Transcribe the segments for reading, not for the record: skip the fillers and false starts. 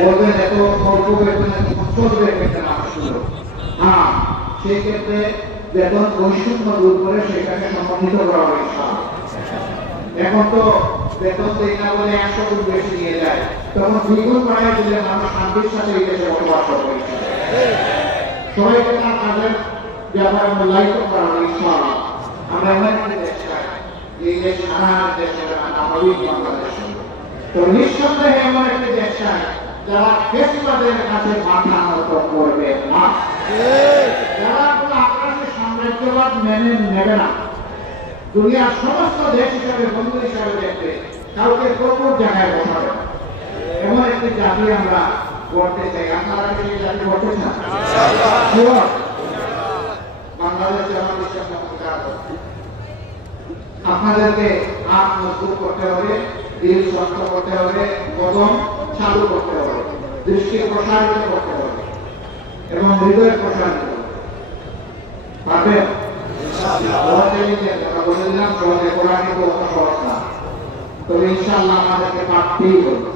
বলবেন এত অল্প বেতনে চলবে একটা মানুষগুলো। হ্যাঁ, সেই ক্ষেত্রে বেতন বৈষম্য দূর করে সেটাকে সমন্বিত করা হবে। এখন তো বেতন দেয় না বলে 100 গুণ বেশি নিয়ে যায়, তখন দ্বিগুণ বাড়ায় দিলে মানুষ শান্তির সাথে এই দেশে বসবাস করবে। সবাইকে তার কাজের ব্যাপারে মূল্যায়িত করা হবে। ইনশাআল্লাহ আমরা এমন একটি দেশ চাই, এই দেশ সারা দেশের নাগরিক বাংলাদেশ। তো নিঃসন্দেহে এমন একটি দেশ চাই যারা ফেসিবাদের কাছে মাথা নত করবে না, যারা কোনো আকাশে সাম্রাজ্যবাদ মেনে নেবে না, দুনিয়ার সমস্ত দেশ হিসাবে বন্ধু হিসাবে দেখবে, কাউকে কোন জায়গায় বসাবে না, এমন একটি জাতি আমরা গড়তে চাই। আপনারা কি এই জাতি গড়তে চান? বাংলাদেশ জামাত ইসলামী আপনাদেরকে হাত মজবুত করতে হবে, দিল শক্ত করতে হবে, কদম চালু করতে হবে, দৃষ্টি প্রসারিত করতে হবে এবং হৃদয় প্রসারিত করতে হবে। পারবেন? তবে ইনশাআল্লাহ আমাদেরকে পারতেই হবে।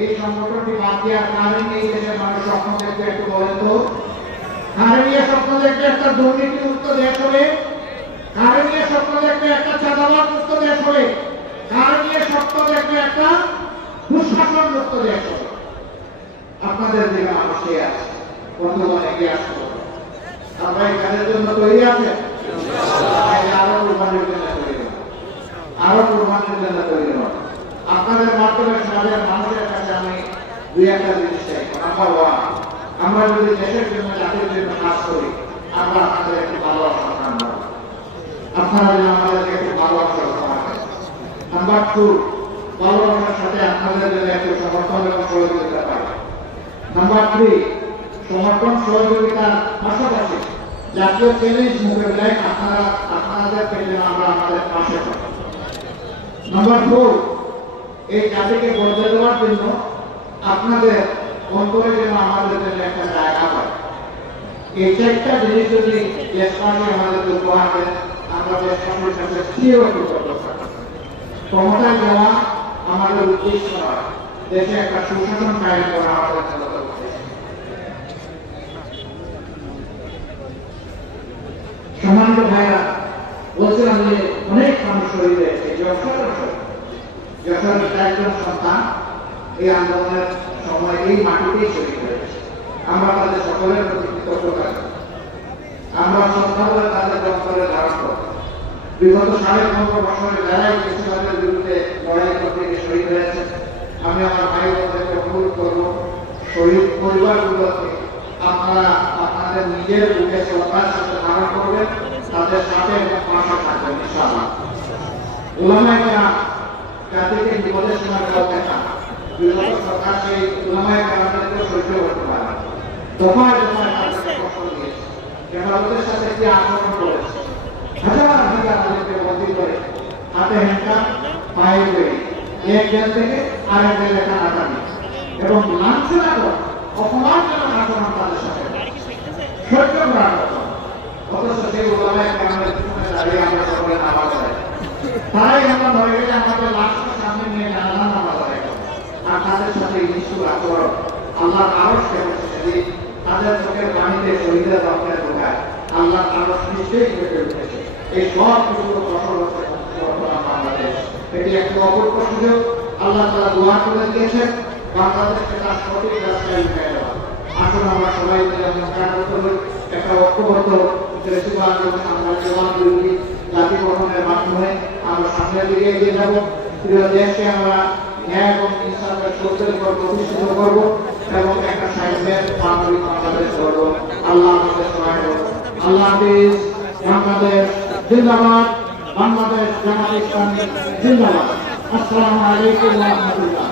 এই সংগঠনটি বাদ দেওয়ার কারণে এই দেশের মানুষ স্বপ্ন দেখবে, একটু বলেন তো, কারে নিয়ে স্বপ্ন দেখবে? একটা দুর্নীতি মুক্ত দেশ হবে। কারে নিয়ে স্বপ্ন দেখবে? একটা চাঁদাবাদ মুক্ত দেশ হবে। কারে নিয়ে স্বপ্ন দেখবে? একটা দুঃশাসন মুক্ত দেশ হবে। আপনাদের দিকে মানুষে আছে, বন্ধুগণ এগিয়ে আসতে হবে। আমরা এই কাজের জন্য তৈরি আছেন? আরো কোরবানির জন্য তৈরি হন, আরো কোরবানির জন্য তৈরি হন। আপনাদের মাধ্যমে সমাজের মানুষের কাছে আমি দুই একটা জিনিস চাই। নাম্বার ওয়ান, আমরা যদি দেশের জন্য জাতির জন্য কাজ করি, আমরা আপনাদের একটু ভালোবাসা পাবো, আপনারা যেন আমাদেরকে একটু ভালোবাসা পাবেন। নাম্বার টু, ভালোবাসার সাথে আপনাদের জন্য একটু সমর্থন এবং সহযোগিতা পাবেন। নাম্বার থ্রি, সমর্থন সহযোগিতার পাশাপাশি জাতীয় চ্যালেঞ্জ মোকাবিলায় আপনাদেরকে যেন আমরা আমাদের পাশে পাবো। নাম্বার ফোর, এই জাতিকে বদলে দেওয়ার জন্য আপনাদের অন্তরে যেন আমাদের জন্য একটা জায়গা পায়। এই চারটা জিনিস যদি দেশবাসী আমাদেরকে উপহার দেন, আমরা দেশবাসীর কাছে চিরকৃতজ্ঞ থাকব। ক্ষমতায় যাওয়া আমাদের উদ্দেশ্য নয়, দেশে একটা সুশাসন কায়েম করা আমাদের উদ্দেশ্য। সম্মানিত ভাইরা, বলছিলাম যে অনেক মানুষ শহীদ হয়েছে। যশোরের একজন সন্তান এই আন্দোলনের সময় এই মাটিতেই শহীদ হয়েছে। আমরা তাদের সকলের প্রতি কৃতজ্ঞতা, আমরা শ্রদ্ধাভরে তাদের অন্তরে ধারণ করব। বিগত 15.5 বছরে যারাই ফেসিবাদের বিরুদ্ধে লড়াই করতে গিয়ে শহীদ হয়েছে, আমি আমার ভাই বোনদেরকে অনুরোধ করব, শহীদ পরিবারগুলোকে আপনারা আপনাদের নিজের বুকে শ্রদ্ধার সাথে ধারণ করবেন, তাদের সাথে এবং পাশে থাকবেন ইনশাআল্লাহ। উলামায়ে কেরাম জাতিকে বিপদের সময় কাউকে না, বিগত সরকার সেই উলামায়ে কেরামদেরকে সহ্য করতে পারে, দফায় দফায় তাদেরকে কষ্ট দিয়েছে, কেরামতের সাথে কি আচরণ করেছে, হাজার হাজার তাদেরকে বন্দী করে, হাতে হ্যান্ডকাপ, পায়ে বেড়ে এক জেল থেকে আরেক জেলে টানাটানি এবং লাঞ্ছনাকর অপমানজনক আচরণ তাদের সাথে সহ্য করার কথা। অথচ সেই উলামায়ে কেরামের পিছনে দাঁড়িয়ে আমরা সকলে নামাজ পড়ি, তারাই আমরা ধরে গেলে আমাদের লাশকে সামনে নিয়ে জানালা নামাজ পড়ে, আর তাদের সাথে নিষ্ঠুর আচরণ আল্লাহর আরশকে সেদিন তাদের চোখের পানিতে শহীদের রক্তের ঢোকায় আল্লাহর আরশ নিশ্চয়ই কেঁপে উঠেছে। এই সব কিছু 10 বছর বর্তমান বাংলাদেশ, এটি একটি অপূর্ব সুযোগ। আল্লাহ তাআলা দোয়া করে দিয়েছেন বাংলাদেশকে তার সঠিক রাস্তায় উঠিয়ে দেওয়া। আসুন আমরা সবাই মিলে একটা ঐক্যবদ্ধ ফেসিবাদ এবং সাম্রাজ্যবাদ বিরোধী জাতি গঠনের মাধ্যমে আমরা সামনের দিকে এগিয়ে যাব। প্রিয় দেশকে আমরা ন্যায় এবং ইনসাফের সত্যের উপর প্রতিষ্ঠিত করব এবং একটা সাহিত্যের মানবিক বাংলাদেশ গড়ব। আল্লাহ আমাদের সহায় হোক। আল্লাহ হাফিজ। বাংলাদেশ জিন্দাবাদ। বাংলাদেশ জামাত ইসলামী জিন্দাবাদ। আসসালামু আলাইকুম ওয়া রাহমাতুল্লাহ।